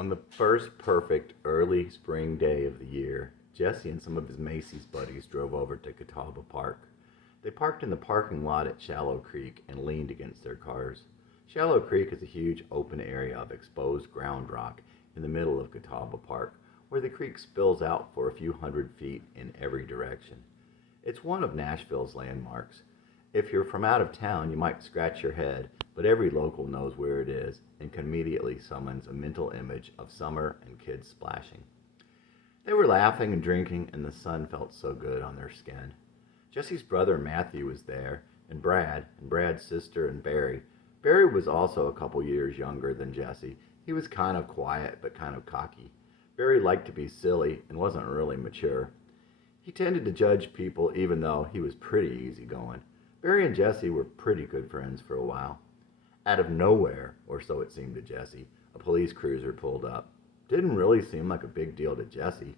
On the first perfect early spring day of the year, Jesse and some of his Macy's buddies drove over to Catawba Park. They parked in the parking lot at Shallow Creek and leaned against their cars. Shallow Creek is a huge open area of exposed ground rock in the middle of Catawba Park, where the creek spills out for a few hundred feet in every direction. It's one of Nashville's landmarks. If you're from out of town, you might scratch your head, but every local knows where it is and can immediately summons a mental image of summer and kids splashing. They were laughing and drinking, and the sun felt so good on their skin. Jesse's brother Matthew was there, and Brad's sister, and Barry. Barry was also a couple years younger than Jesse. He was kind of quiet, but kind of cocky. Barry liked to be silly and wasn't really mature. He tended to judge people even though he was pretty easygoing. Barry and Jesse were pretty good friends for a while. Out of nowhere, or so it seemed to Jesse, a police cruiser pulled up. Didn't really seem like a big deal to Jesse,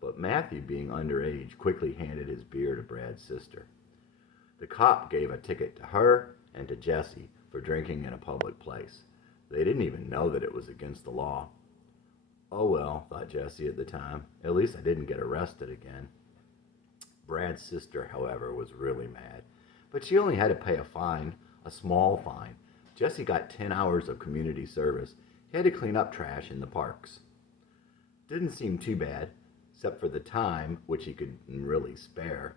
but Matthew, being underage, quickly handed his beer to Brad's sister. The cop gave a ticket to her and to Jesse for drinking in a public place. They didn't even know that it was against the law. Oh well, thought Jesse at the time, at least I didn't get arrested again. Brad's sister, however, was really mad, but she only had to pay a fine, a small fine. Jesse got 10 hours of community service. He had to clean up trash in the parks. Didn't seem too bad, except for the time, which he couldn't really spare.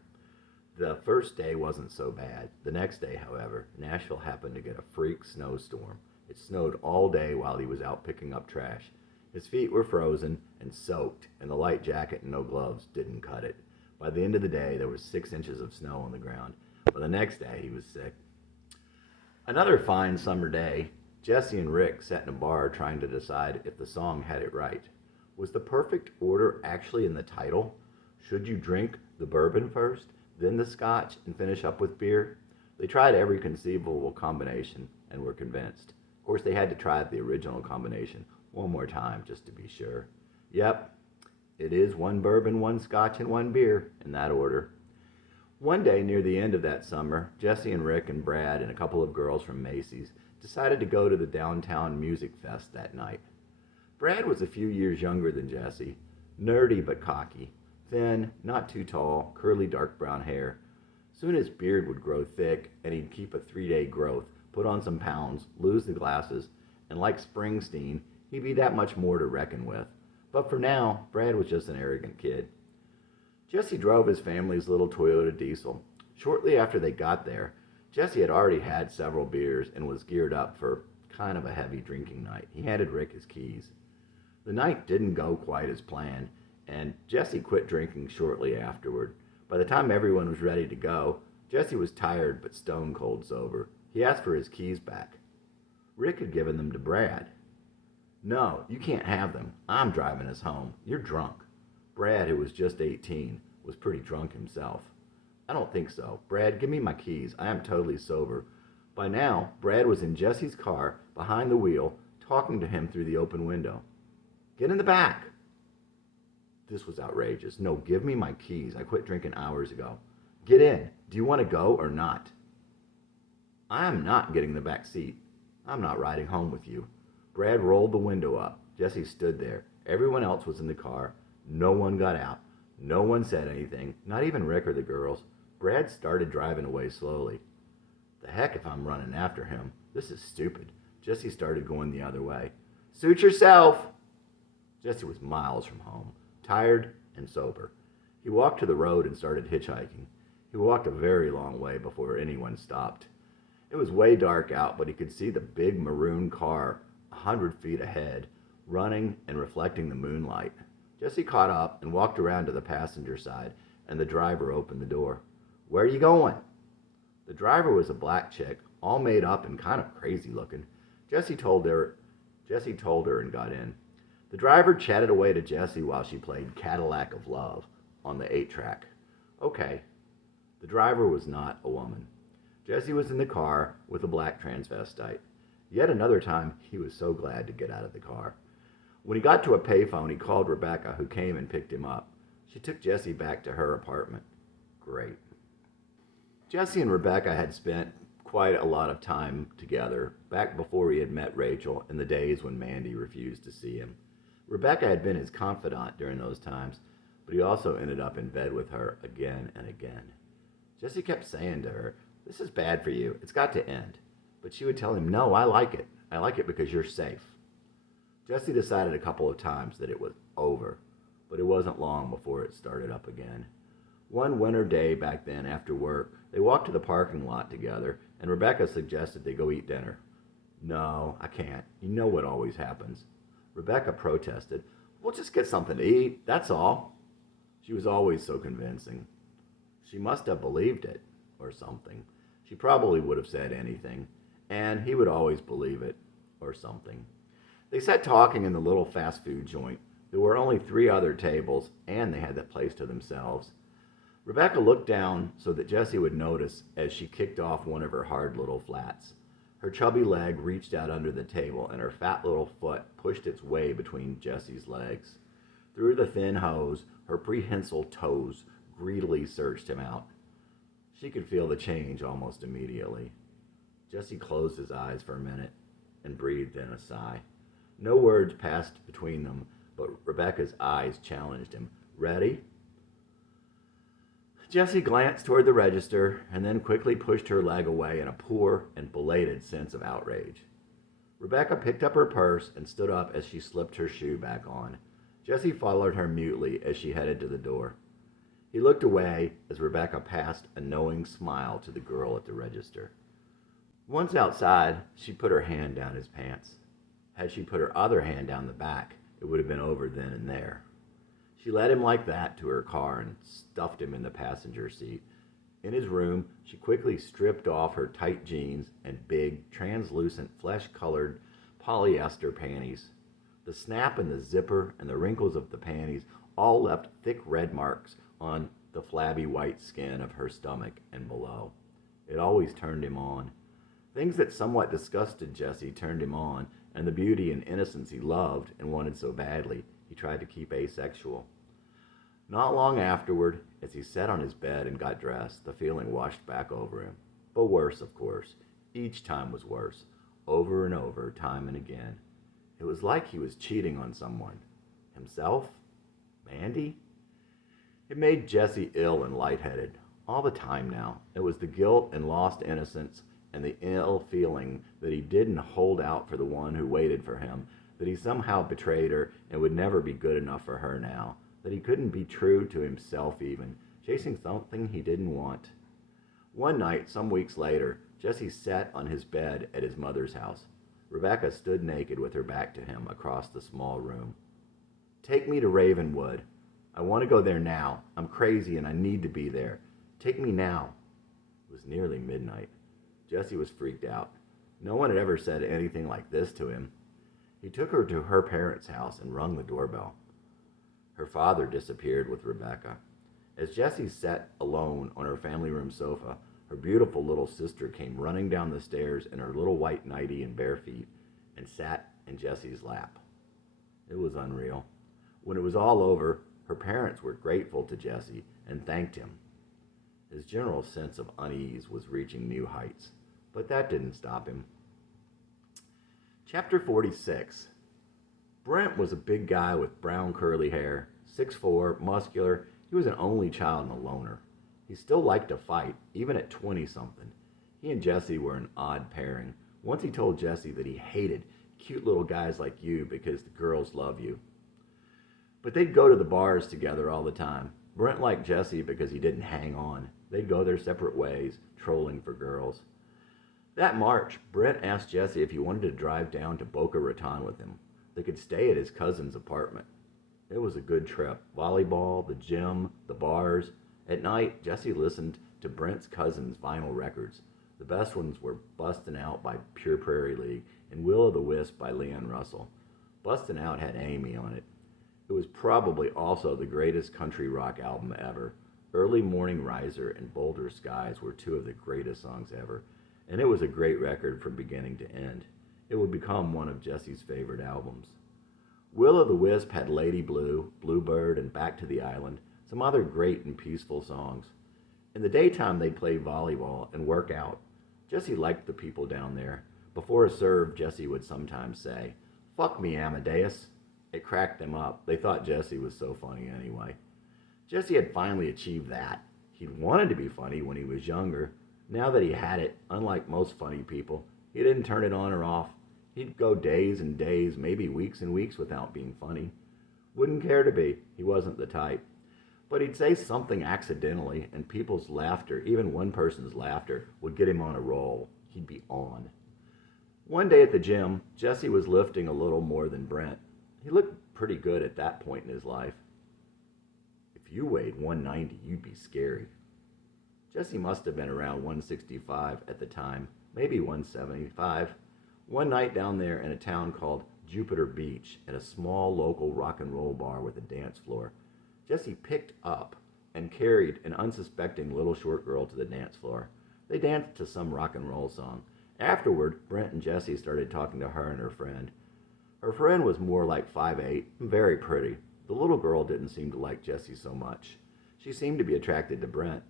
The first day wasn't so bad. The next day, however, Nashville happened to get a freak snowstorm. It snowed all day while he was out picking up trash. His feet were frozen and soaked, and the light jacket and no gloves didn't cut it. By the end of the day, there was 6 inches of snow on the ground. But the next day, he was sick. Another fine summer day, Jesse and Rick sat in a bar trying to decide if the song had it right. Was the perfect order actually in the title? Should you drink the bourbon first, then the scotch, and finish up with beer? They tried every conceivable combination and were convinced. Of course, they had to try the original combination one more time just to be sure. Yep, it is 1 bourbon, 1 scotch, and 1 beer in that order. One day near the end of that summer, Jesse and Rick and Brad and a couple of girls from Macy's decided to go to the downtown music fest that night. Brad was a few years younger than Jesse, nerdy but cocky, thin, not too tall, curly dark brown hair. Soon his beard would grow thick and he'd keep a 3-day growth, put on some pounds, lose the glasses, and like Springsteen, he'd be that much more to reckon with. But for now, Brad was just an arrogant kid. Jesse drove his family's little Toyota diesel. Shortly after they got there, Jesse had already had several beers and was geared up for kind of a heavy drinking night. He handed Rick his keys. The night didn't go quite as planned, and Jesse quit drinking shortly afterward. By the time everyone was ready to go, Jesse was tired but stone cold sober. He asked for his keys back. Rick had given them to Brad. No, you can't have them. I'm driving us home. You're drunk. Brad, who was just 18, was pretty drunk himself. I don't think so. Brad, give me my keys. I am totally sober. By now, Brad was in Jesse's car, behind the wheel, talking to him through the open window. Get in the back. This was outrageous. No, give me my keys. I quit drinking hours ago. Get in. Do you want to go or not? I am not getting the back seat. I'm not riding home with you. Brad rolled the window up. Jesse stood there. Everyone else was in the car. No one got out. No one said anything, not even Rick or the girls. Brad started driving away slowly. The heck if I'm running after him. This is stupid. Jesse started going the other way. Suit yourself. Jesse was miles from home, tired and sober. He walked to the road and started hitchhiking. He walked a very long way before anyone stopped. It was way dark out, but he could see the big maroon car 100 feet ahead, running and reflecting the moonlight. Jesse caught up and walked around to the passenger side, and the driver opened the door. Where are you going? The driver was a black chick, all made up and kind of crazy looking. Jesse told her and got in. The driver chatted away to Jesse while she played Cadillac of Love on the 8-track. Okay. The driver was not a woman. Jesse was in the car with a black transvestite. Yet another time, he was so glad to get out of the car. When he got to a payphone, he called Rebecca, who came and picked him up. She took Jesse back to her apartment. Great. Jesse and Rebecca had spent quite a lot of time together back before he had met Rachel in the days when Mandy refused to see him. Rebecca had been his confidant during those times, but he also ended up in bed with her again and again. Jesse kept saying to her, "This is bad for you. It's got to end." But she would tell him, "No, I like it. I like it because you're safe." Jesse decided a couple of times that it was over, but it wasn't long before it started up again. One winter day back then after work, they walked to the parking lot together, and Rebecca suggested they go eat dinner. "No, I can't. You know what always happens." Rebecca protested. "We'll just get something to eat, that's all." She was always so convincing. She must have believed it, or something. She probably would have said anything, and he would always believe it, or something. They sat talking in the little fast food joint. There were only 3 other tables, and they had that place to themselves. Rebecca looked down so that Jessie would notice as she kicked off one of her hard little flats. Her chubby leg reached out under the table, and her fat little foot pushed its way between Jessie's legs. Through the thin hose, her prehensile toes greedily searched him out. She could feel the change almost immediately. Jesse closed his eyes for a minute and breathed in a sigh. No words passed between them, but Rebecca's eyes challenged him. "Ready?" Jessie glanced toward the register and then quickly pushed her leg away in a poor and belated sense of outrage. Rebecca picked up her purse and stood up as she slipped her shoe back on. Jessie followed her mutely as she headed to the door. He looked away as Rebecca passed a knowing smile to the girl at the register. Once outside, she put her hand down his pants. Had she put her other hand down the back, it would have been over then and there. She led him like that to her car and stuffed him in the passenger seat. In his room, she quickly stripped off her tight jeans and big, translucent, flesh-colored polyester panties. The snap in the zipper and the wrinkles of the panties all left thick red marks on the flabby white skin of her stomach and below. It always turned him on. Things that somewhat disgusted Jesse turned him on, and the beauty and innocence he loved and wanted so badly, he tried to keep asexual. Not long afterward, as he sat on his bed and got dressed, the feeling washed back over him. But worse, of course. Each time was worse. Over and over, time and again. It was like he was cheating on someone. Himself? Mandy? It made Jesse ill and lightheaded. All the time now. It was the guilt and lost innocence and the ill feeling that he didn't hold out for the one who waited for him, that he somehow betrayed her and would never be good enough for her now, that he couldn't be true to himself even, chasing something he didn't want. One night, some weeks later, Jesse sat on his bed at his mother's house. Rebecca stood naked with her back to him across the small room. "Take me to Ravenwood. I want to go there now. I'm crazy and I need to be there. Take me now." It was nearly midnight. Jesse was freaked out. No one had ever said anything like this to him. He took her to her parents' house and rung the doorbell. Her father disappeared with Rebecca. As Jessie sat alone on her family room sofa, her beautiful little sister came running down the stairs in her little white nightie and bare feet and sat in Jessie's lap. It was unreal. When it was all over, her parents were grateful to Jesse and thanked him. His general sense of unease was reaching new heights, but that didn't stop him. Chapter 46. Brent was a big guy with brown curly hair, 6'4", muscular. He was an only child and a loner. He still liked to fight, even at 20-something. He and Jesse were an odd pairing. Once he told Jesse that he hated cute little guys like you because the girls love you. But they'd go to the bars together all the time. Brent liked Jesse because he didn't hang on. They'd go their separate ways, trolling for girls. That March, Brent asked Jesse if he wanted to drive down to Boca Raton with him. They could stay at his cousin's apartment. It was a good trip. Volleyball, the gym, the bars. At night, Jesse listened to Brent's cousin's vinyl records. The best ones were Bustin' Out by Pure Prairie League and Will-O-the-Wisp by Leon Russell. Bustin' Out had Amy on it. It was probably also the greatest country rock album ever. Early Morning Riser and Bolder Skies were 2 of the greatest songs ever, and it was a great record from beginning to end. It would become one of Jesse's favorite albums. Will-O-the-Wisp had Lady Blue, Bluebird, and Back to the Island, some other great and peaceful songs. In the daytime, they'd play volleyball and work out. Jesse liked the people down there. Before a serve, Jesse would sometimes say, "Fuck me, Amadeus." It cracked them up. They thought Jesse was so funny anyway. Jesse had finally achieved that. He'd wanted to be funny when he was younger. Now that he had it, unlike most funny people, he didn't turn it on or off. He'd go days and days, maybe weeks and weeks without being funny. Wouldn't care to be. He wasn't the type. But he'd say something accidentally, and people's laughter, even one person's laughter, would get him on a roll. He'd be on. One day at the gym, Jesse was lifting a little more than Brent. He looked pretty good at that point in his life. If you weighed 190, you'd be scary. Jesse must have been around 165 at the time, maybe 175. One night down there in a town called Jupiter Beach, at a small local rock and roll bar with a dance floor, Jesse picked up and carried an unsuspecting little short girl to the dance floor. They danced to some rock and roll song. Afterward, Brent and Jesse started talking to her and her friend. Her friend was more like 5'8", very pretty. The little girl didn't seem to like Jesse so much. She seemed to be attracted to Brent.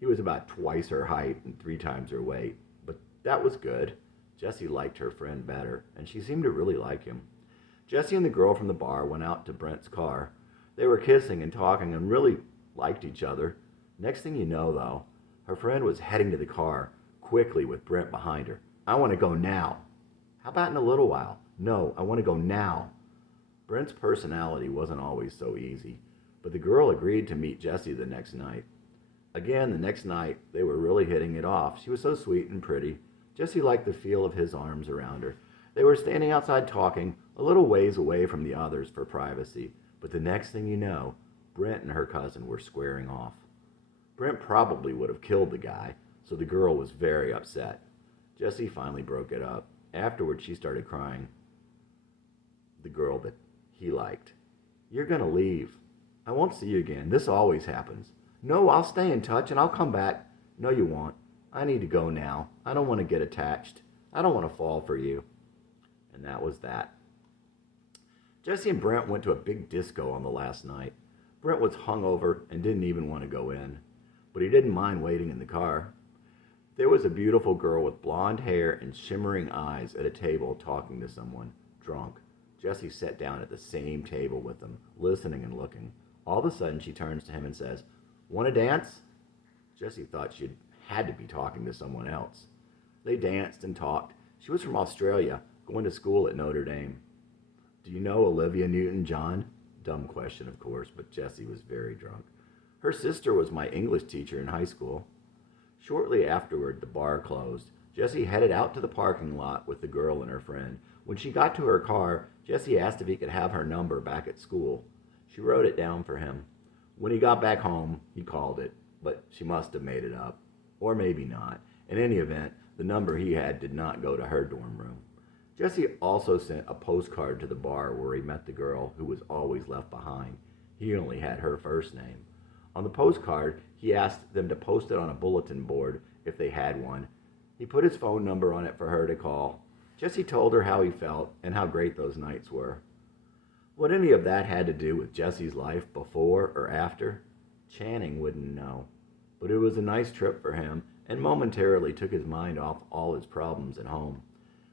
He was about twice her height and 3 times her weight, but that was good. Jesse liked her friend better, and she seemed to really like him. Jesse and the girl from the bar went out to Brent's car. They were kissing and talking and really liked each other. Next thing you know, though, her friend was heading to the car, quickly with Brent behind her. "I want to go now." "How about in a little while?" "No, I want to go now." Brent's personality wasn't always so easy, but the girl agreed to meet Jesse the next night. Again, the next night, they were really hitting it off. She was so sweet and pretty. Jesse liked the feel of his arms around her. They were standing outside talking, a little ways away from the others for privacy. But the next thing you know, Brent and her cousin were squaring off. Brent probably would have killed the guy, so the girl was very upset. Jesse finally broke it up. Afterward, she started crying. The girl that he liked. "You're going to leave. I won't see you again. This always happens." "No, I'll stay in touch and I'll come back." "No, you won't. I need to go now. I don't want to get attached. I don't want to fall for you." And that was that. Jesse and Brent went to a big disco on the last night. Brent was hungover and didn't even want to go in, but he didn't mind waiting in the car. There was a beautiful girl with blonde hair and shimmering eyes at a table talking to someone, drunk. Jesse sat down at the same table with them, listening and looking. All of a sudden, she turns to him and says, "Want to dance?" Jesse thought she had to be talking to someone else. They danced and talked. She was from Australia, going to school at Notre Dame. "Do you know Olivia Newton-John?" Dumb question, of course, but Jesse was very drunk. "Her sister was my English teacher in high school." Shortly afterward, the bar closed. Jesse headed out to the parking lot with the girl and her friend. When she got to her car, Jesse asked if he could have her number back at school. She wrote it down for him. When he got back home, he called it, but she must have made it up. Or maybe not. In any event, the number he had did not go to her dorm room. Jesse also sent a postcard to the bar where he met the girl who was always left behind. He only had her first name. On the postcard, he asked them to post it on a bulletin board if they had one. He put his phone number on it for her to call. Jesse told her how he felt and how great those nights were. What any of that had to do with Jesse's life before or after, Channing wouldn't know. But it was a nice trip for him and momentarily took his mind off all his problems at home.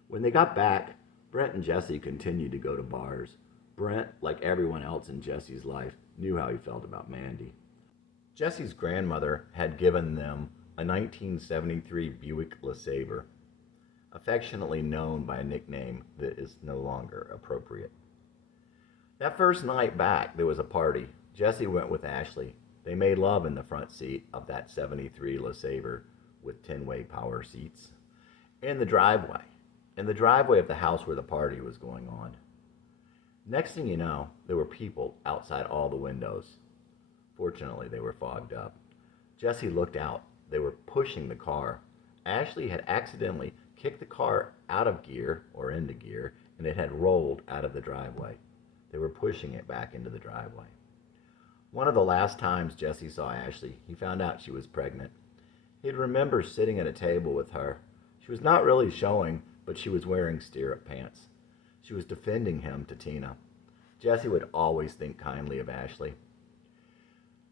When they got back, Brent and Jesse continued to go to bars. Brent, like everyone else in Jesse's life, knew how he felt about Mandy. Jesse's grandmother had given them a 1973 Buick LeSabre, affectionately known by a nickname that is no longer appropriate. That first night back, there was a party. Jesse went with Ashley. They made love in the front seat of that 73 LeSabre with 10-way power seats. In the driveway of the house where the party was going on. Next thing you know, there were people outside all the windows. Fortunately, they were fogged up. Jesse looked out. They were pushing the car. Ashley had accidentally kicked the car out of gear, or into gear, and it had rolled out of the driveway. They were pushing it back into the driveway. One of the last times Jesse saw Ashley, he found out she was pregnant. He'd remember sitting at a table with her. She was not really showing, but she was wearing stirrup pants. She was defending him to Tina. Jesse would always think kindly of Ashley.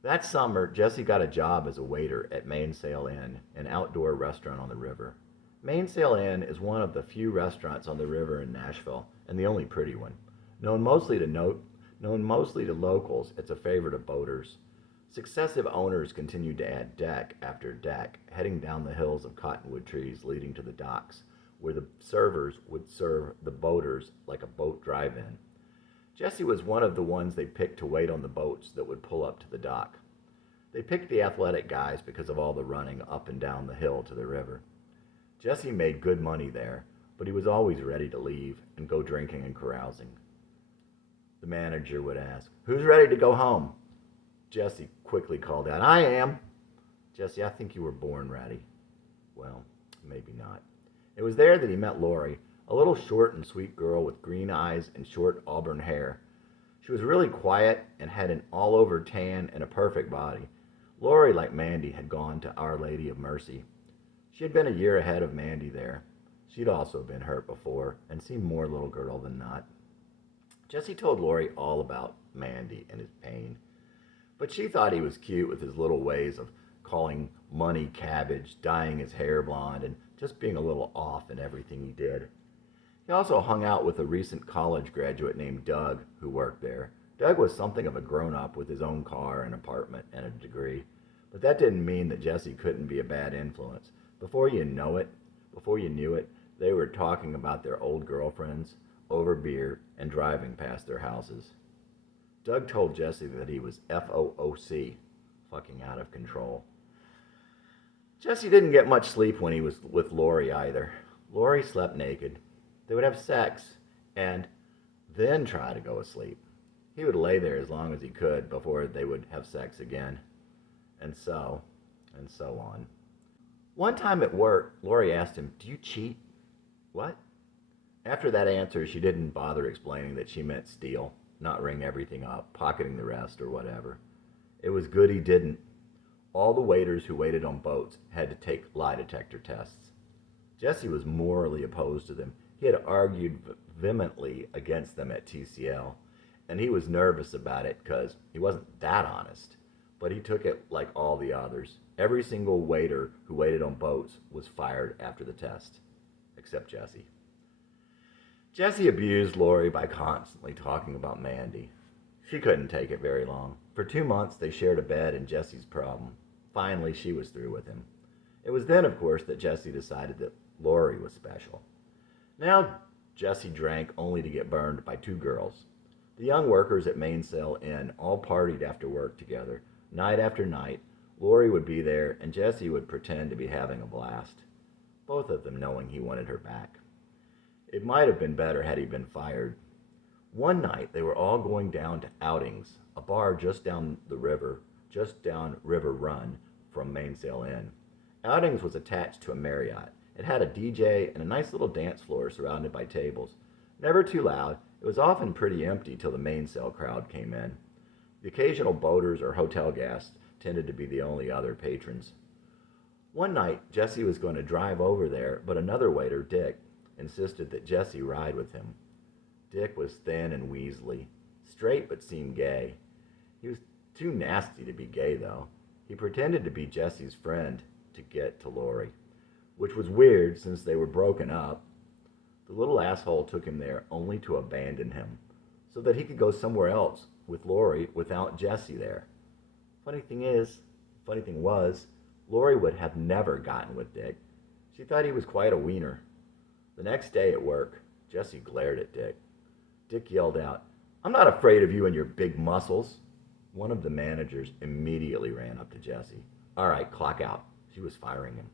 That summer, Jesse got a job as a waiter at Mainsail Inn, an outdoor restaurant on the river. Mainsail Inn is one of the few restaurants on the river in Nashville, and the only pretty one. Known mostly to no, Known mostly to locals, it's a favorite of boaters. Successive owners continued to add deck after deck, heading down the hills of cottonwood trees leading to the docks, where the servers would serve the boaters like a boat drive-in. Jesse was one of the ones they picked to wait on the boats that would pull up to the dock. They picked the athletic guys because of all the running up and down the hill to the river. Jesse made good money there, but he was always ready to leave and go drinking and carousing. The manager would ask, "Who's ready to go home?" Jesse quickly called out, "I am." "Jesse, I think you were born ready." Well, maybe not. It was there that he met Lori, a little short and sweet girl with green eyes and short auburn hair. She was really quiet and had an all-over tan and a perfect body. Lori, like Mandy, had gone to Our Lady of Mercy. She had been a year ahead of Mandy there. She'd also been hurt before and seemed more little girl than not. Jesse told Lori all about Mandy and his pain, but she thought he was cute with his little ways of calling money cabbage, dyeing his hair blonde, and just being a little off in everything he did. He also hung out with a recent college graduate named Doug who worked there. Doug was something of a grown-up with his own car, an apartment, and a degree. But that didn't mean that Jesse couldn't be a bad influence. Before you knew it, they were talking about their old girlfriends, over beer, and driving past their houses. Doug told Jesse that he was FOOC, fucking out of control. Jesse didn't get much sleep when he was with Lori either. Lori slept naked. They would have sex, and then try to go to sleep. He would lay there as long as he could before they would have sex again. And so on. One time at work, Lori asked him, "Do you cheat?" "What?" After that answer, she didn't bother explaining that she meant steal, not ring everything up, pocketing the rest, or whatever. It was good he didn't. All the waiters who waited on boats had to take lie detector tests. Jesse was morally opposed to them. He had argued vehemently against them at TCL, and he was nervous about it because he wasn't that honest. But he took it like all the others. Every single waiter who waited on boats was fired after the test, except Jesse. Jesse abused Lori by constantly talking about Mandy. She couldn't take it very long. For 2 months, they shared a bed in Jesse's problem. Finally, she was through with him. It was then, of course, that Jesse decided that Lori was special. Now, Jesse drank only to get burned by 2 girls. The young workers at Mainsail Inn all partied after work together. Night after night, Lori would be there, and Jesse would pretend to be having a blast, both of them knowing he wanted her back. It might have been better had he been fired. One night, they were all going down to Outings, a bar just down River Run from Mainsail Inn. Outings was attached to a Marriott. It had a DJ and a nice little dance floor surrounded by tables. Never too loud, it was often pretty empty till the mainsail crowd came in. The occasional boaters or hotel guests tended to be the only other patrons. One night, Jesse was going to drive over there, but another waiter, Dick, insisted that Jesse ride with him. Dick was thin and weaselly, straight but seemed gay. He was too nasty to be gay, though. He pretended to be Jesse's friend to get to Lori, which was weird since they were broken up. The little asshole took him there only to abandon him, so that he could go somewhere else with Lori without Jesse there. Funny thing was, Lori would have never gotten with Dick. She thought he was quite a wiener. The next day at work, Jesse glared at Dick. Dick yelled out, "I'm not afraid of you and your big muscles." One of the managers immediately ran up to Jesse. "All right, clock out." She was firing him.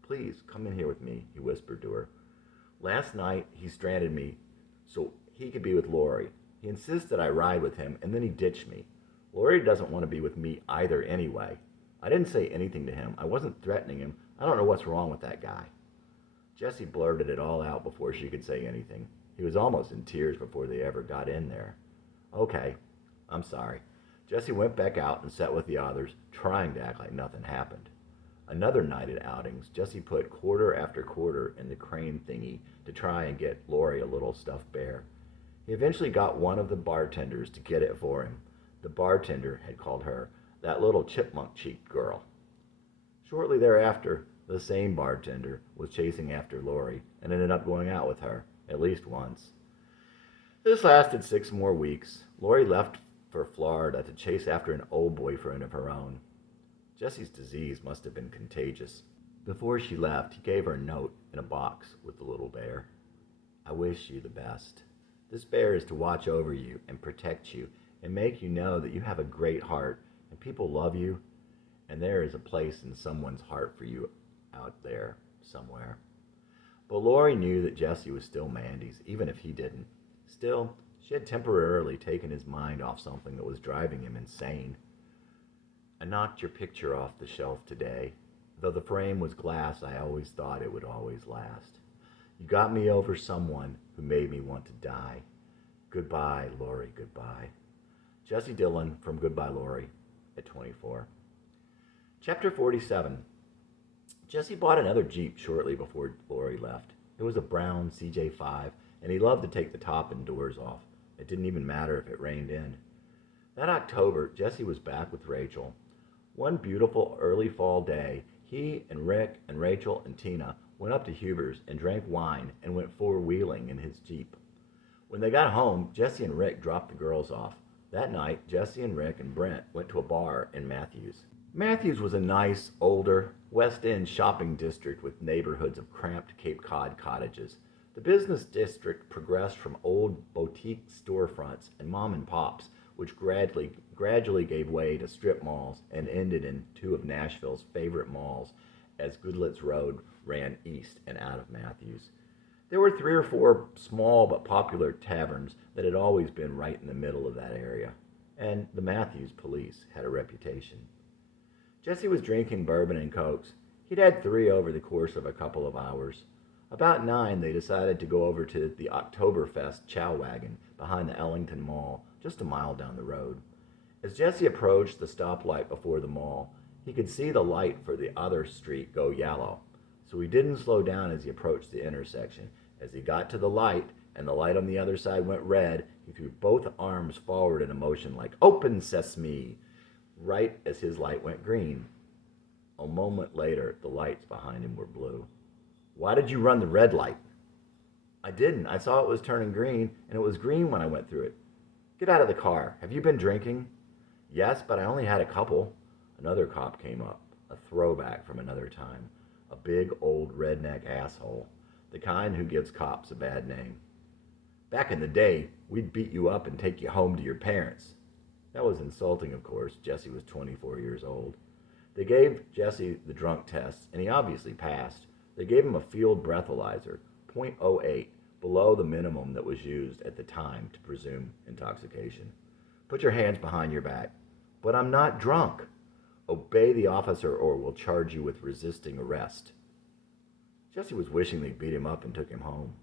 "Please, come in here with me," he whispered to her. "Last night, he stranded me so he could be with Lori. He insists that I ride with him, and then he ditched me. Lori doesn't want to be with me either anyway. I didn't say anything to him. I wasn't threatening him. I don't know what's wrong with that guy." Jesse blurted it all out before she could say anything. He was almost in tears before they ever got in there. "Okay, I'm sorry." Jesse went back out and sat with the others, trying to act like nothing happened. Another night at Outings, Jesse put quarter after quarter in the crane thingy to try and get Lori a little stuffed bear. He eventually got one of the bartenders to get it for him. The bartender had called her that little chipmunk-cheeked girl. Shortly thereafter, the same bartender was chasing after Lori and ended up going out with her, at least once. This lasted 6 more weeks. Lori left for Florida to chase after an old boyfriend of her own. Jessie's disease must have been contagious. Before she left, he gave her a note in a box with the little bear. I wish you the best. This bear is to watch over you and protect you and make you know that you have a great heart and people love you and there is a place in someone's heart for you out there somewhere. But Lori knew that Jessie was still Mandy's, even if he didn't. Still, she had temporarily taken his mind off something that was driving him insane. I knocked your picture off the shelf today. Though the frame was glass, I always thought it would always last. You got me over someone who made me want to die. Goodbye, Lori, goodbye. Jessie Dillon from Goodbye, Lori, at 24. Chapter 47. Jessie bought another Jeep shortly before Lori left. It was a brown CJ5, and he loved to take the top and doors off. It didn't even matter if it rained in. That October, Jessie was back with Rachel. One beautiful early fall day, he and Rick and Rachel and Tina went up to Huber's and drank wine and went four-wheeling in his Jeep. When they got home, Jessie and Rick dropped the girls off. That night, Jessie and Rick and Brent went to a bar in Matthews. Matthews was a nice, older, West End shopping district with neighborhoods of cramped Cape Cod cottages. The business district progressed from old boutique storefronts and mom and pops, which gradually gave way to strip malls and ended in two of Nashville's favorite malls as Goodlet's Road ran east and out of Matthews. There were 3 or 4 small but popular taverns that had always been right in the middle of that area, and the Matthews police had a reputation. Jessie was drinking bourbon and cokes. He'd had 3 over the course of a couple of hours. About 9, they decided to go over to the Oktoberfest chow wagon behind the Ellington Mall, just a mile down the road. As Jessie approached the stoplight before the mall, he could see the light for the other street go yellow, so he didn't slow down as he approached the intersection. As he got to the light, and the light on the other side went red, he threw both arms forward in a motion like, "Open sesame!" right as his light went green. A moment later, the lights behind him were blue. "Why did you run the red light?" "I didn't. I saw it was turning green, and it was green when I went through it." "Get out of the car. Have you been drinking?" "Yes, but I only had a couple." Another cop came up, a throwback from another time. A big old redneck asshole, the kind who gives cops a bad name. "Back in the day, we'd beat you up and take you home to your parents." That was insulting, of course. Jessie was 24 years old. They gave Jessie the drunk test, and he obviously passed. They gave him a field breathalyzer, .08, below the minimum that was used at the time to presume intoxication. "Put your hands behind your back." "But I'm not drunk." "Obey the officer or we'll charge you with resisting arrest." Jessie was wishing they beat him up and took him home.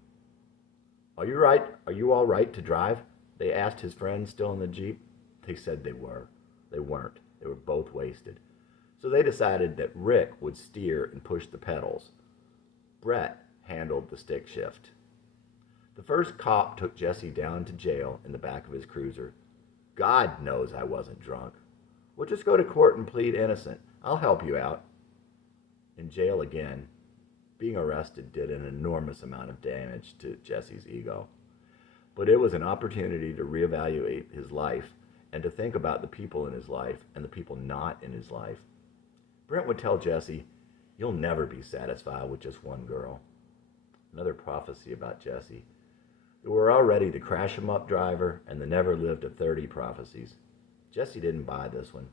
Are you all right to drive?" they asked his friends still in the Jeep. They said they were. They weren't. They were both wasted. So they decided that Rick would steer and push the pedals. Brett handled the stick shift. The first cop took Jessie down to jail in the back of his cruiser. "God knows I wasn't drunk." "We'll just go to court and plead innocent. I'll help you out." In jail again, being arrested did an enormous amount of damage to Jesse's ego. But it was an opportunity to reevaluate his life and to think about the people in his life and the people not in his life. Brent would tell Jessie, "You'll never be satisfied with just one girl." Another prophecy about Jessie. There were already the crash-em-up driver and the never-lived of 30 prophecies. Jessie didn't buy this one.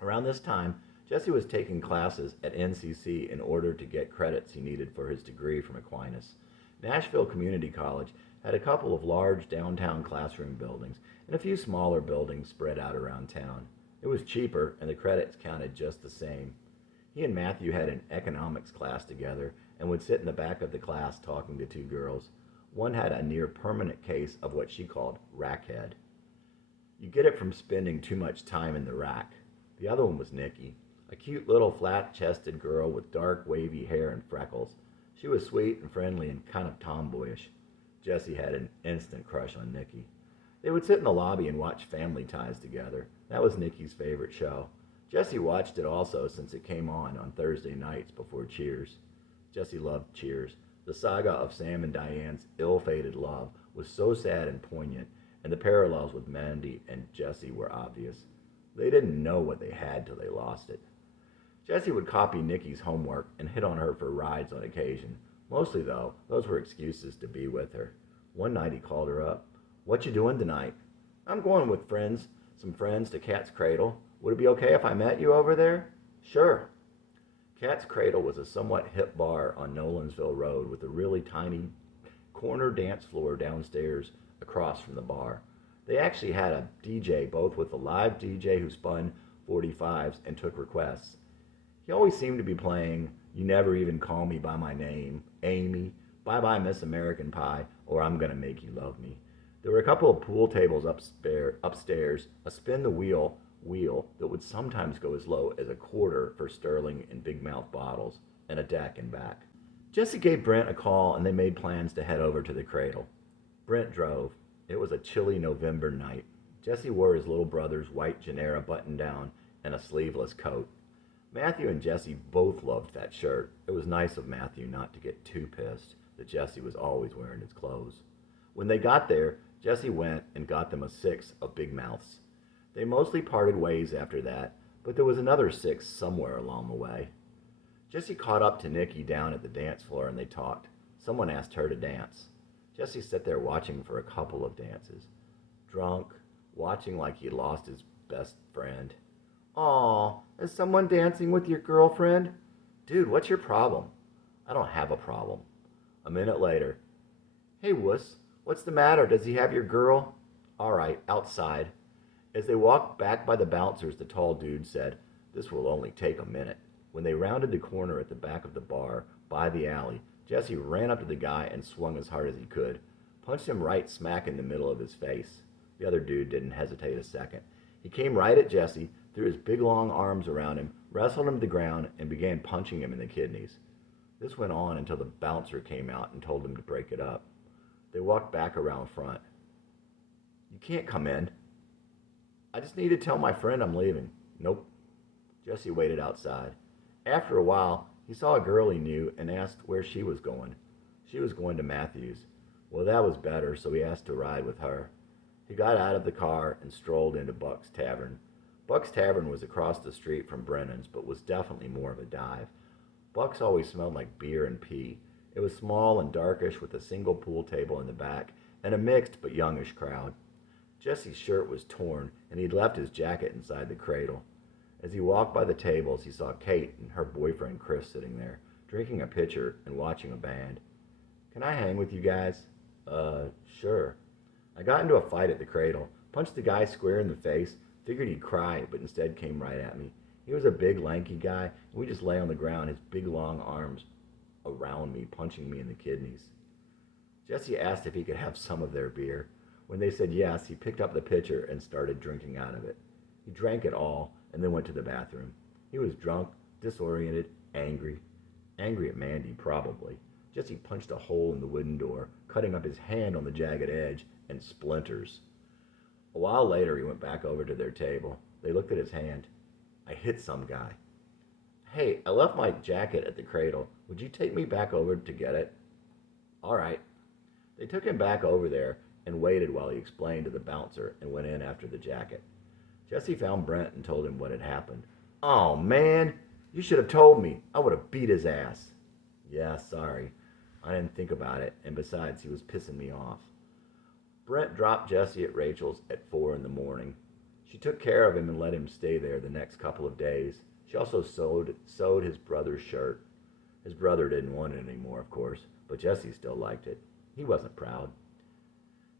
Around this time, Jessie was taking classes at NCC in order to get credits he needed for his degree from Aquinas. Nashville Community College had a couple of large downtown classroom buildings and a few smaller buildings spread out around town. It was cheaper, and the credits counted just the same. He and Matthew had an economics class together and would sit in the back of the class talking to 2 girls. One had a near-permanent case of what she called rackhead. You get it from spending too much time in the rack. The other one was Nikki, a cute little flat-chested girl with dark, wavy hair and freckles. She was sweet and friendly and kind of tomboyish. Jessie had an instant crush on Nikki. They would sit in the lobby and watch Family Ties together. That was Nikki's favorite show. Jessie watched it also since it came on Thursday nights before Cheers. Jessie loved Cheers. The saga of Sam and Diane's ill-fated love was so sad and poignant, and the parallels with Mandy and Jesse were obvious. They didn't know what they had till they lost it. Jesse would copy Nikki's homework and hit on her for rides on occasion. Mostly, though, those were excuses to be with her. One night he called her up. "What you doing tonight?" "I'm going with some friends to Cat's Cradle. Would it be okay if I met you over there?" "Sure." Cat's Cradle was a somewhat hip bar on Nolansville Road with a really tiny corner dance floor downstairs across from the bar. They actually had a DJ, both with a live DJ who spun 45s and took requests. He always seemed to be playing "You Never Even Call Me By My Name," "Amy," "Bye Bye Miss American Pie," or "I'm Gonna Make You Love Me." There were a couple of pool tables upstairs, a spin the wheel that would sometimes go as low as a quarter for sterling in big mouth bottles, and a deck in back. Jesse gave Brent a call and they made plans to head over to the Cradle. Brent drove. It was a chilly November night. Jesse wore his little brother's white Genera button-down and a sleeveless coat. Matthew and Jesse both loved that shirt. It was nice of Matthew not to get too pissed that Jesse was always wearing his clothes. When they got there, Jesse went and got them a six of Big Mouths. They mostly parted ways after that, but there was another six somewhere along the way. Jesse caught up to Nikki down at the dance floor and they talked. Someone asked her to dance. Jesse sat there watching for a couple of dances. Drunk, watching like he lost his best friend. "Aw, is someone dancing with your girlfriend?" "Dude, what's your problem?" "I don't have a problem." A minute later. "Hey, wuss, what's the matter? Does he have your girl?" "All right, outside." As they walked back by the bouncers, the tall dude said, "This will only take a minute." When they rounded the corner at the back of the bar, by the alley, Jesse ran up to the guy and swung as hard as he could. Punched him right smack in the middle of his face. The other dude didn't hesitate a second. He came right at Jesse, threw his big long arms around him, wrestled him to the ground, and began punching him in the kidneys. This went on until the bouncer came out and told him to break it up. They walked back around front. "You can't come in." "I just need to tell my friend I'm leaving." "Nope." Jesse waited outside. After a while, he saw a girl he knew and asked where she was going. She was going to Matthew's. Well, that was better, so he asked to ride with her. He got out of the car and strolled into Buck's Tavern. Buck's Tavern was across the street from Brennan's, but was definitely more of a dive. Buck's always smelled like beer and pee. It was small and darkish with a single pool table in the back and a mixed but youngish crowd. Jesse's shirt was torn, and he'd left his jacket inside the Cradle. As he walked by the tables, he saw Kate and her boyfriend Chris sitting there, drinking a pitcher and watching a band. "Can I hang with you guys?" Sure." "I got into a fight at the Cradle, punched the guy square in the face, figured he'd cry, but instead came right at me. He was a big, lanky guy, and we just lay on the ground, his big, long arms around me, punching me in the kidneys." Jesse asked if he could have some of their beer. When they said yes, he picked up the pitcher and started drinking out of it. He drank it all, and then went to the bathroom. He was drunk, disoriented, angry. Angry at Mandy, probably. Jesse punched a hole in the wooden door, cutting up his hand on the jagged edge, and splinters. A while later, he went back over to their table. They looked at his hand. "I hit some guy." "Hey, I left my jacket at the Cradle. Would you take me back over to get it?" "All right." They took him back over there and waited while he explained to the bouncer and went in after the jacket. Jesse found Brent and told him what had happened. "Oh, man, you should have told me. I would have beat his ass." "Yeah, sorry. I didn't think about it, and besides, he was pissing me off." Brent dropped Jesse at Rachel's at 4 in the morning. She took care of him and let him stay there the next couple of days. She also sewed his brother's shirt. His brother didn't want it anymore, of course, but Jesse still liked it. He wasn't proud.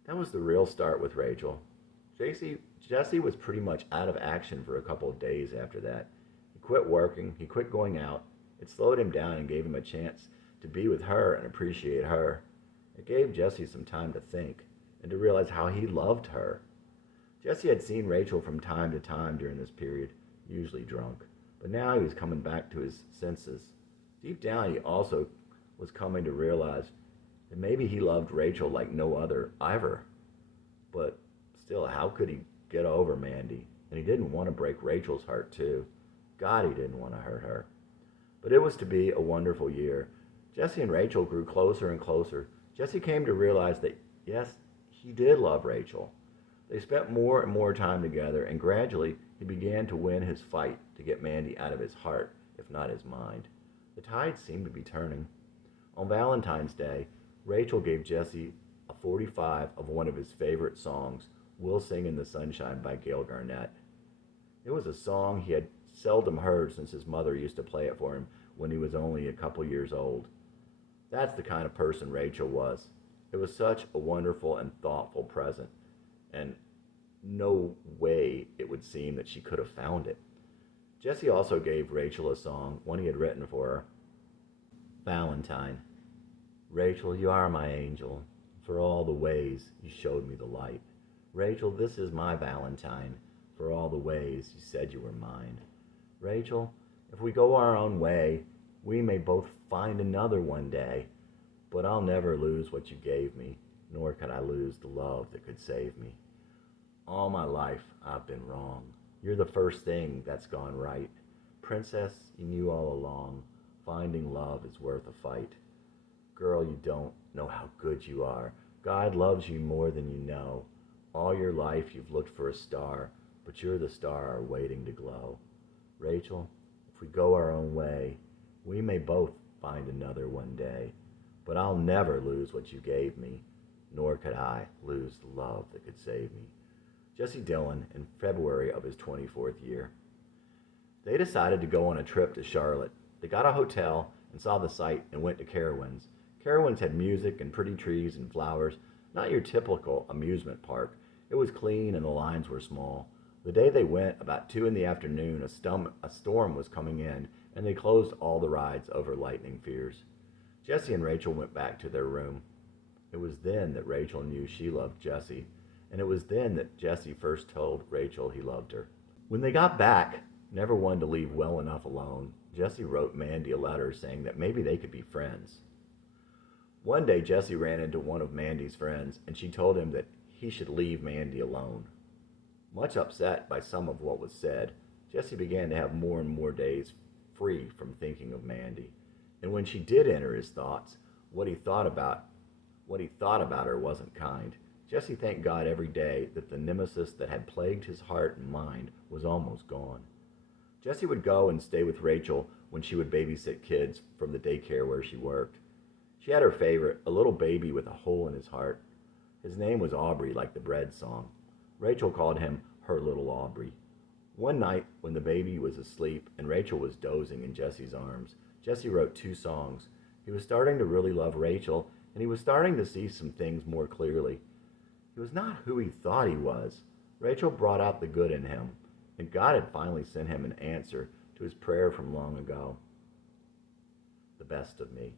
That was the real start with Rachel. Jesse was pretty much out of action for a couple of days after that. He quit working, he quit going out. It slowed him down and gave him a chance to be with her and appreciate her. It gave Jesse some time to think and to realize how he loved her. Jesse had seen Rachel from time to time during this period, usually drunk, but now he was coming back to his senses. Deep down, he also was coming to realize that maybe he loved Rachel like no other ever. But still, how could he get over Mandy? And he didn't want to break Rachel's heart, too. God, he didn't want to hurt her. But it was to be a wonderful year. Jesse and Rachel grew closer and closer. Jesse came to realize that, yes, He did love Rachel. They spent more and more time together, and gradually he began to win his fight to get Mandy out of his heart, if not his mind. The tide seemed to be turning. On Valentine's Day, Rachel gave Jesse a 45 of one of his favorite songs, We'll Sing in the Sunshine by Gail Garnett. It was a song he had seldom heard since his mother used to play it for him when he was only a couple years old. That's the kind of person Rachel was. It was such a wonderful and thoughtful present, and no way it would seem that she could have found it. Jesse also gave Rachel a song, one he had written for her, Valentine. Rachel, you are my angel, for all the ways you showed me the light. Rachel, this is my Valentine, for all the ways you said you were mine. Rachel, if we go our own way, we may both find another one day, but I'll never lose what you gave me, nor could I lose the love that could save me. All my life I've been wrong. You're the first thing that's gone right. Princess, you knew all along, finding love is worth a fight. Girl, you don't know how good you are. God loves you more than you know. All your life you've looked for a star, but you're the star waiting to glow. Rachel, if we go our own way, we may both find another one day, but I'll never lose what you gave me, nor could I lose the love that could save me. Jesse Dillon in February of his 24th year. They decided to go on a trip to Charlotte. They got a hotel and saw the site and went to Carowinds. Carowinds had music and pretty trees and flowers, not your typical amusement park. It was clean and the lines were small. The day they went, about 2 in the afternoon, a storm was coming in, and they closed all the rides over lightning fears. Jesse and Rachel went back to their room. It was then that Rachel knew she loved Jesse, and it was then that Jesse first told Rachel he loved her. When they got back, never one to leave well enough alone, Jesse wrote Mandy a letter saying that maybe they could be friends. One day, Jesse ran into one of Mandy's friends, and she told him that he should leave Mandy alone. Much upset by some of what was said, Jesse began to have more and more days free from thinking of Mandy. And when she did enter his thoughts, what he thought about her wasn't kind. Jesse thanked God every day that the nemesis that had plagued his heart and mind was almost gone. Jesse would go and stay with Rachel when she would babysit kids from the daycare where she worked. She had her favorite, a little baby with a hole in his heart. His name was Aubrey, like the bread song. Rachel called him her little Aubrey. One night, when the baby was asleep and Rachel was dozing in Jesse's arms, Jesse wrote 2 songs. He was starting to really love Rachel, and he was starting to see some things more clearly. He was not who he thought he was. Rachel brought out the good in him, and God had finally sent him an answer to his prayer from long ago. The best of me.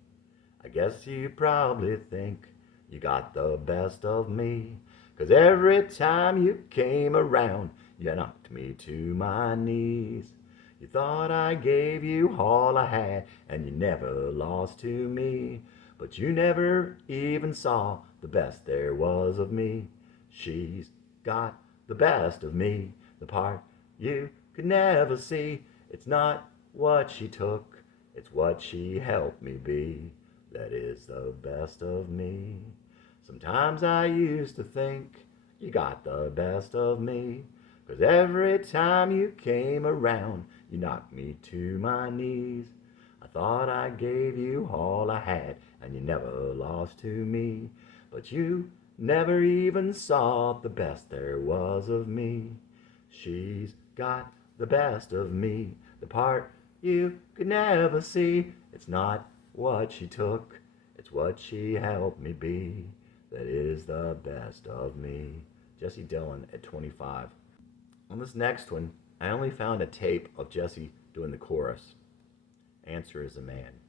I guess you probably think you got the best of me, 'cause every time you came around, you knocked me to my knees. You thought I gave you all I had, and you never lost to me. But you never even saw the best there was of me. She's got the best of me, the part you could never see. It's not what she took, it's what she helped me be. That is the best of me. Sometimes I used to think you got the best of me, 'cause every time you came around, you knocked me to my knees. I thought I gave you all I had, and you never lost to me. But you never even saw the best there was of me. She's got the best of me, the part you could never see. It's not what she took, it's what she helped me be. That is the best of me. Jesse Dillon at 25. On this next one, I only found a tape of Jesse doing the chorus. Answer is a man.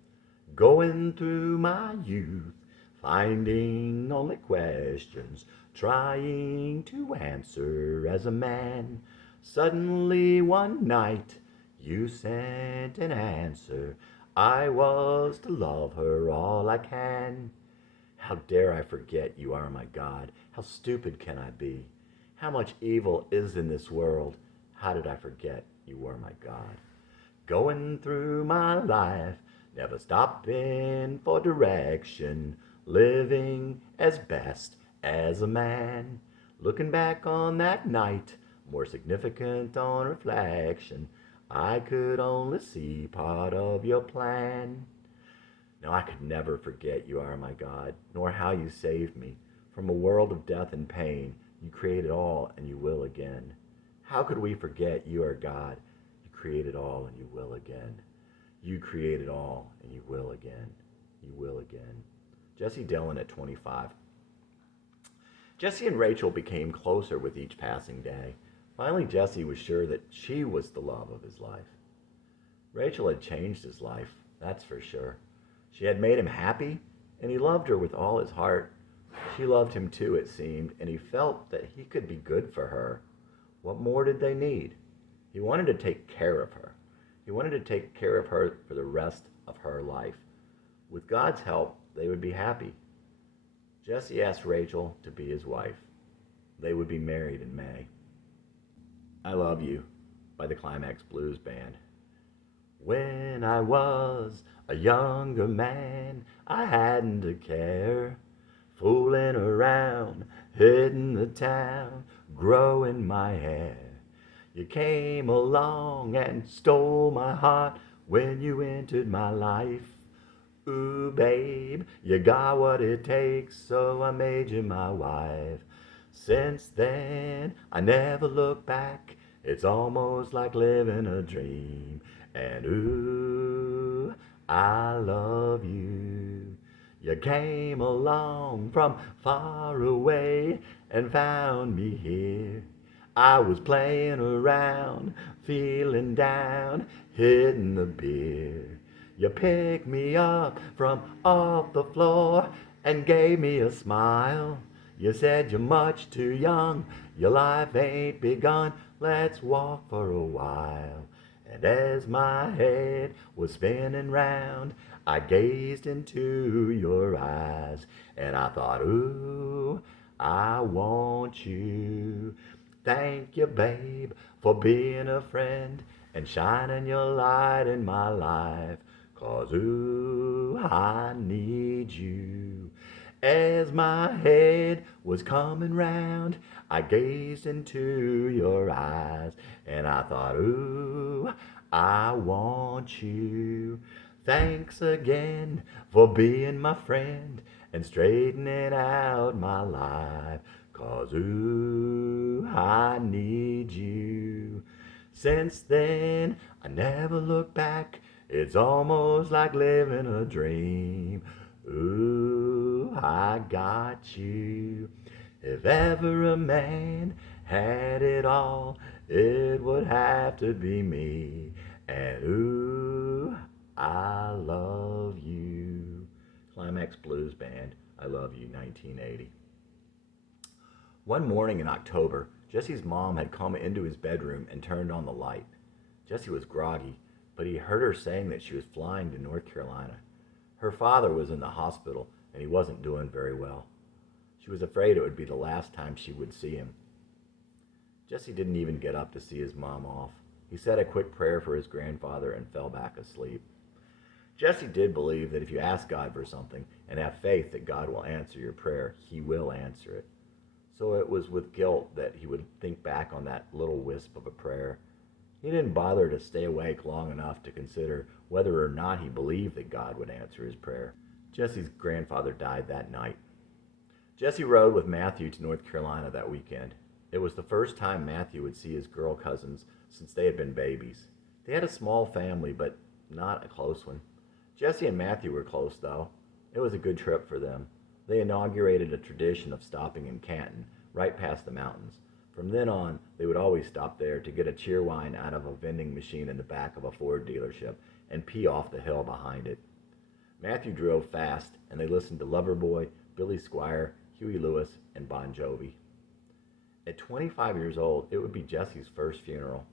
Going through my youth, finding only questions, trying to answer as a man. Suddenly one night, you sent an answer. I was to love her all I can. How dare I forget you are my God? How stupid can I be? How much evil is in this world? How did I forget you were my God? Going through my life, never stopping for direction, living as best As a man, looking back on that night, more significant on reflection, I could only see part of your plan. Now I could never forget you are my God, nor how you saved me. From a world of death and pain, you created all and you will again. How could we forget you are God? You created all and you will again. You created all and you will again. You will again. Jesse Dillon at 25. Jesse and Rachel became closer with each passing day. Finally, Jesse was sure that she was the love of his life. Rachel had changed his life, that's for sure. She had made him happy, and he loved her with all his heart. She loved him too, it seemed, and he felt that he could be good for her. What more did they need? He wanted to take care of her. He wanted to take care of her for the rest of her life. With God's help, they would be happy. Jesse asked Rachel to be his wife. They would be married in May. I Love You by the Climax Blues Band. When I was a younger man, I hadn't a care, fooling around, hitting the town, growing my hair. You came along and stole my heart when you entered my life. Ooh, babe, you got what it takes, so I made you my wife. Since then, I never look back. It's almost like living a dream. And ooh, I love you. You came along from far away and found me here. I was playing around, feeling down, hitting the beer. You picked me up from off the floor and gave me a smile. You said you're much too young, your life ain't begun, let's walk for a while. And as my head was spinning round, I gazed into your eyes, and I thought, ooh, I want you. Thank you, babe, for being a friend and shining your light in my life. 'Cause ooh, I need you. As my head was coming round, I gazed into your eyes, and I thought, ooh, I want you. Thanks again for being my friend and straightening out my life. 'Cause ooh, I need you. Since then, I never look back. It's almost like living a dream. Ooh, I got you. If ever a man had it all, it would have to be me. And ooh, I love you. Climax Blues Band, I Love You, 1980. One morning in October, Jesse's mom had come into his bedroom and turned on the light. Jesse was groggy, but he heard her saying that she was flying to North Carolina. Her father was in the hospital, and he wasn't doing very well. She was afraid it would be the last time she would see him. Jesse didn't even get up to see his mom off. He said a quick prayer for his grandfather and fell back asleep. Jesse did believe that if you ask God for something and have faith that God will answer your prayer, he will answer it. So it was with guilt that he would think back on that little wisp of a prayer. He didn't bother to stay awake long enough to consider whether or not he believed that God would answer his prayer. Jesse's grandfather died that night. Jesse rode with Matthew to North Carolina that weekend. It was the first time Matthew would see his girl cousins since they had been babies. They had a small family, but not a close one. Jesse and Matthew were close, though. It was a good trip for them. They inaugurated a tradition of stopping in Canton, right past the mountains. From then on, they would always stop there to get a cheerwine out of a vending machine in the back of a Ford dealership and pee off the hill behind it. Matthew drove fast, and they listened to Loverboy, Billy Squier, Huey Lewis, and Bon Jovi. At 25 years old, it would be Jesse's first funeral.